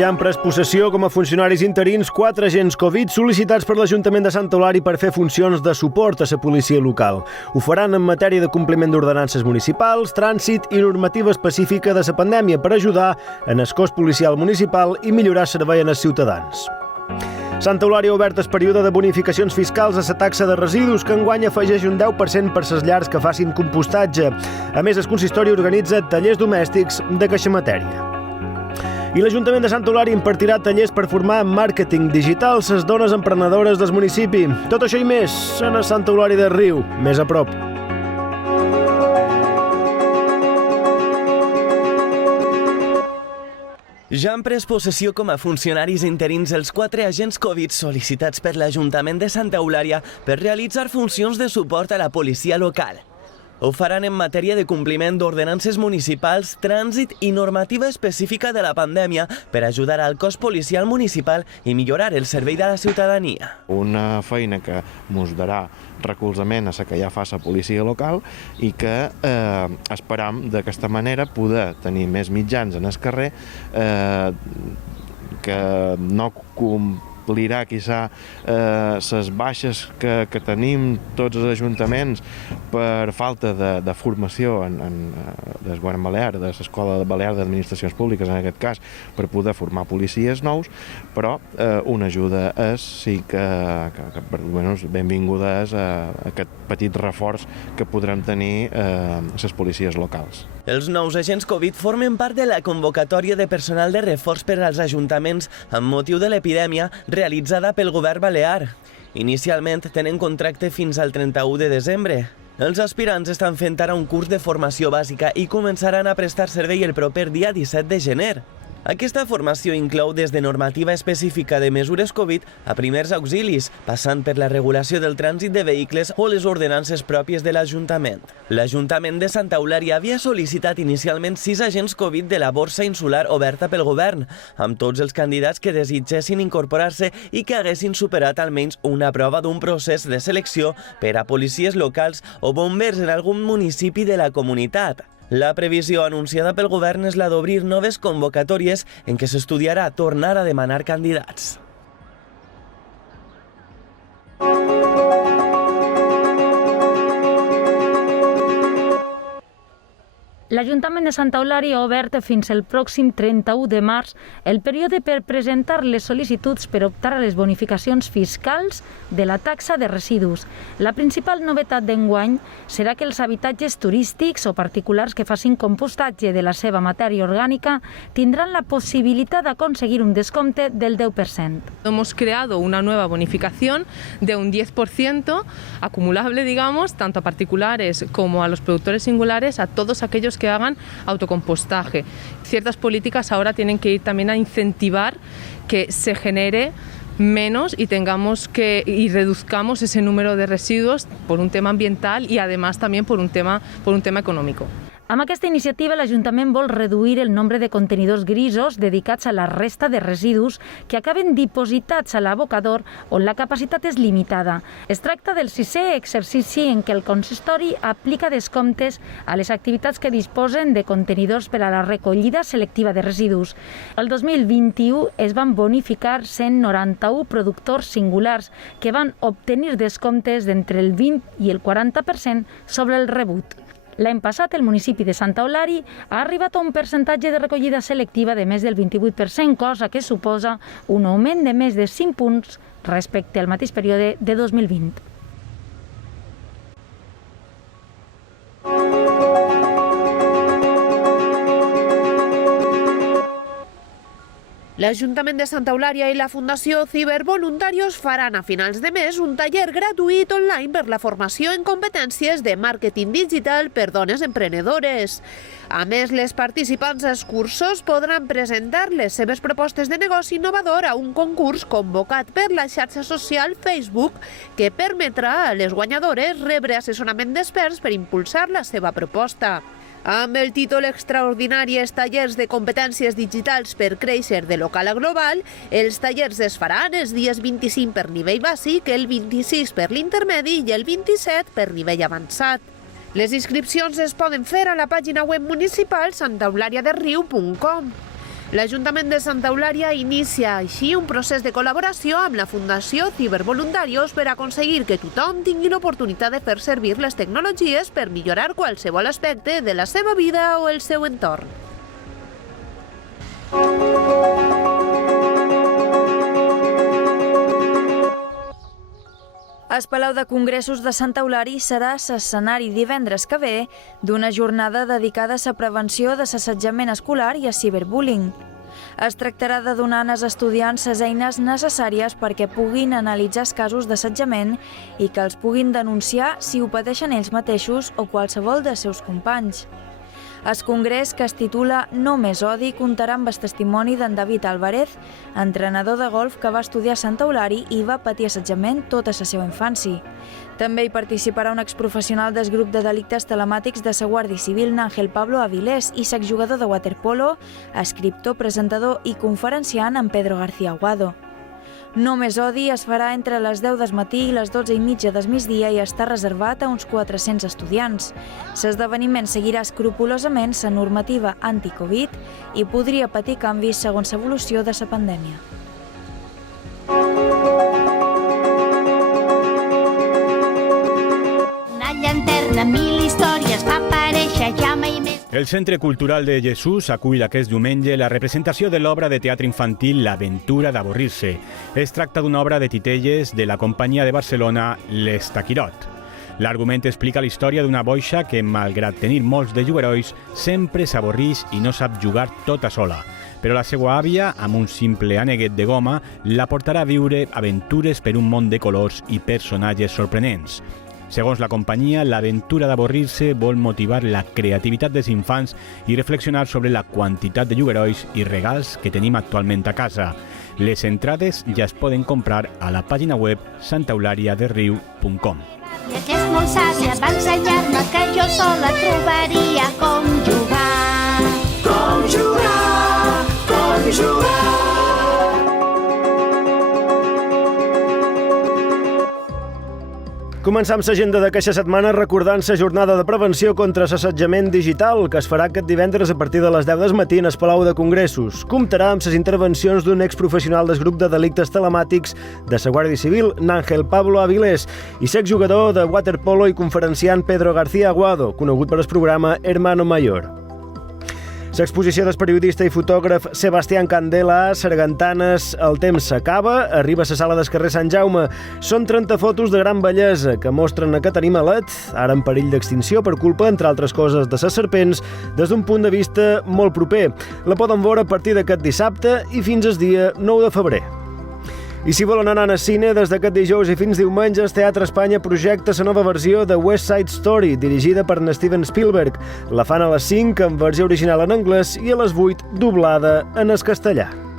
Ja han pres possessió com a funcionaris interins 4 agents Covid sol·licitats per l'Ajuntament de Santa Eulària per fer funcions de suport a la policia local. Ho faran en matèria de compliment d'ordenances municipals, trànsit i normativa específica de la pandèmia per ajudar en el cos policial municipal i millorar el servei als ciutadans. Santa Eulària ha obert el període de bonificacions fiscals a la taxa de residus, que enguany afegeix un 10% per les llars que facin compostatge. A més, el consistori organitza tallers domèstics d'aquesta matèria. I l'Ajuntament de Santa Eulària impartirà tallers per formar en màrqueting digital les dones emprenedores del municipi. Tot això i més en a Santa Eulària de Riu, més a prop. Ja han pres possessió com a funcionaris interins els 4 agents Covid sol·licitats per l'Ajuntament de Santa Eulària per realitzar funcions de suport a la policia local. Ho faran en matèria de compliment d'ordenances municipals, trànsit i normativa específica de la pandèmia per ajudar al cos policial municipal i millorar el servei de la ciutadania. Una feina que ens darà recolzament a la que ja fa la policia local i que esperam d'aquesta manera poder tenir més mitjans en el carrer que no complirà quizà les baixes que tenim tots els ajuntaments per falta de formació del govern balear, de l'Escola Balear d'Administracions Públiques en aquest cas, per poder formar policies nous, però una ajuda és sí que benvinguda és aquest petit reforç que podrem tenir les policies locals. Els nous agents Covid formen part de la convocatòria de personal de reforç per als ajuntaments amb motiu de l'epidèmia realitzada pel govern balear. Inicialment tenen contracte fins al 31 de desembre. Els aspirants estan fent ara un curs de formació bàsica i començaran a prestar servei el proper dia 17 de gener. Aquesta formació inclou des de normativa específica de mesures Covid a primers auxilis, passant per la regulació del trànsit de vehicles o les ordenances pròpies de l'Ajuntament. L'Ajuntament de Santa Eulària havia sol·licitat inicialment 6 agents Covid de la borsa insular oberta pel govern, amb tots els candidats que desitgessin incorporar-se i que haguessin superat almenys una prova d'un procés de selecció per a policies locals o bombers en algun municipi de la comunitat. La previsió anunciada pel govern és la d'obrir noves convocatòries en què s'estudiarà tornar a demanar candidats. L'Ajuntament de Santa Eulària ha obert fins el pròxim 31 de març el període per presentar les sol·licituds per optar a les bonificacions fiscals de la taxa de residus. La principal novetat d'enguany serà que els habitatges turístics o particulars que facin compostatge de la seva matèria orgànica tindran la possibilitat d'aconseguir un descompte del 10%. Hemos creado una nueva bonificación de un 10% acumulable, digamos, tanto a particulares como a los productores singulares, a todos aquellos que hagan autocompostaje. Ciertas políticas ahora tienen que ir también a incentivar que se genere menos y reduzcamos ese número de residuos por un tema ambiental y además también por un tema económico. Amb aquesta iniciativa, l'Ajuntament vol reduir el nombre de contenidors grisos dedicats a la resta de residus que acaben dipositats a l'abocador on la capacitat és limitada. Es tracta del 6è exercici en què el consistori aplica descomptes a les activitats que disposen de contenidors per a la recollida selectiva de residus. El 2021 es van bonificar 191 productors singulars que van obtenir descomptes d'entre el 20 i el 40% sobre el rebut. L'any passat, el municipi de Santa Eulària ha arribat a un percentatge de recollida selectiva de més del 28%, cosa que suposa un augment de més de 5 punts respecte al mateix període de 2020. L'Ajuntament de Santa Eulària i la Fundació Cibervoluntarios faran a finals de mes un taller gratuït online per la formació en competències de màrqueting digital per dones emprenedores. A més, les participants als cursos podran presentar les seves propostes de negoci innovador a un concurs convocat per la xarxa social Facebook que permetrà a les guanyadores rebre assessorament d'experts per impulsar la seva proposta. Amb el títol extraordinari Els tallers de competències digitals per créixer de local a global, els tallers es faran els dies 25 per nivell bàsic, el 26 per l'intermedi i el 27 per nivell avançat. Les inscripcions es poden fer a la pàgina web municipal santaeulariadelriu.com. L'Ajuntament de Santa Eulària inicia així un procés de col·laboració amb la Fundació Cibervoluntarios per aconseguir que tothom tingui l'oportunitat de fer servir les tecnologies per millorar qualsevol aspecte de la seva vida o el seu entorn. El Palau de Congressos de Santa Eulària serà l'escenari divendres que ve d'una jornada dedicada a la prevenció de l'assetjament escolar i a ciberbullying. Es tractarà de donar als estudiants les eines necessàries perquè puguin analitzar els casos d'assetjament i que els puguin denunciar si ho pateixen ells mateixos o qualsevol dels seus companys. El congrés, que es titula No més odi, comptarà amb el testimoni d'en David Álvarez, entrenador de golf que va estudiar a Santa Eulària i va patir assetjament tota la seva infància. També hi participarà un exprofessional del grup de delictes telemàtics de la Guàrdia Civil, Ángel Pablo Avilés, i l'exjugador de waterpolo, escriptor, presentador i conferenciant en Pedro García Aguado. No més odi es farà entre les 10 del matí i les 12:30 del migdia i està reservat a uns 400 estudiants. L'esdeveniment seguirà escrupolosament la normativa anti-Covid i podria patir canvis segons l'evolució de la pandèmia. Una llanterna, 1000 històries, va aparèixer ja mai més. El Centre Cultural de Jesús acull aquest diumenge la representació de l'obra de teatre infantil L'aventura d'avorrir-se. Es tracta d'una obra de titelles de la companyia de Barcelona l'Estaquirot. L'argument explica la història d'una boixa que, malgrat tenir molts de juguerois, sempre s'avorrix i no sap jugar tota sola. Però la seva àvia, amb un simple aneguet de goma, la portarà a viure aventures per un món de colors i personatges sorprenents. Segons la companyia, l'aventura d'avorrir-se vol motivar la creativitat dels infants i reflexionar sobre la quantitat de juguerois i regals que tenim actualment a casa. Les entrades ja es poden comprar a la pàgina web santaeulariaderriu.com. I que és molt sàvia, va ensenyar-me que jo sola trobaria com jugar. Com jugar, com jugar. Començam l'agenda d'aquesta setmana recordant la jornada de prevenció contra l'assetjament digital que es farà aquest divendres a partir de les 10 del matí al Palau de Congressos. Comptarà amb les intervencions d'un exprofessional del grup de delictes telemàtics de la Guàrdia Civil, Ángel Pablo Avilés, i l'exjugador de waterpolo i conferenciant Pedro García Aguado, conegut per el programa Hermano Mayor. L'exposició del periodista i fotògraf Sebastián Candela a Sargantanes, El temps s'acaba, arriba a la sala del carrer Sant Jaume. Són 30 fotos de gran bellesa que mostren a Catanimalet, ara en perill d'extinció per culpa, entre altres coses, de les serpents, des d'un punt de vista molt proper. La poden veure a partir d'aquest dissabte i fins al dia 9 de febrer. I si volen anar al cine, des d'aquest dijous i fins diumenge, el Teatre Espanya projecta la nova versió de West Side Story, dirigida per Steven Spielberg. La fan a les 5 en versió original en anglès i a les 8 doblada en el castellà.